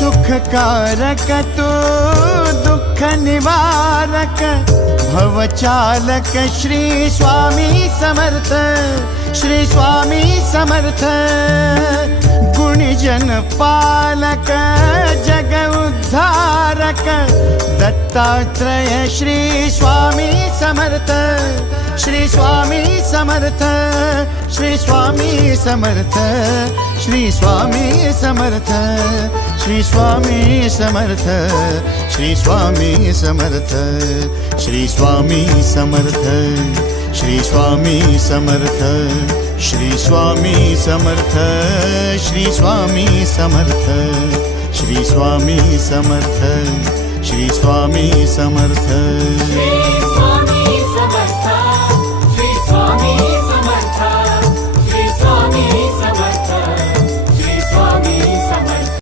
सुखकारक तू दुःख निवारक भवचालक श्री स्वामी समर्थ, श्री स्वामी समर्थ। गुणीजन पालक जग उद्धारक दत्तात्रेय श्री स्वामी समर्थ, श्री स्वामी समर्थ, श्री स्वामी समर्थ, श्री स्वामी समर्थ, श्री स्वामी समर्थ, श्री स्वामी समर्थ, श्री स्वामी समर्थ, श्री स्वामी समर्थ, श्री स्वामी समर्थ, श्री स्वामी समर्थ, श्री स्वामी समर्थ, श्री स्वामी समर्थ।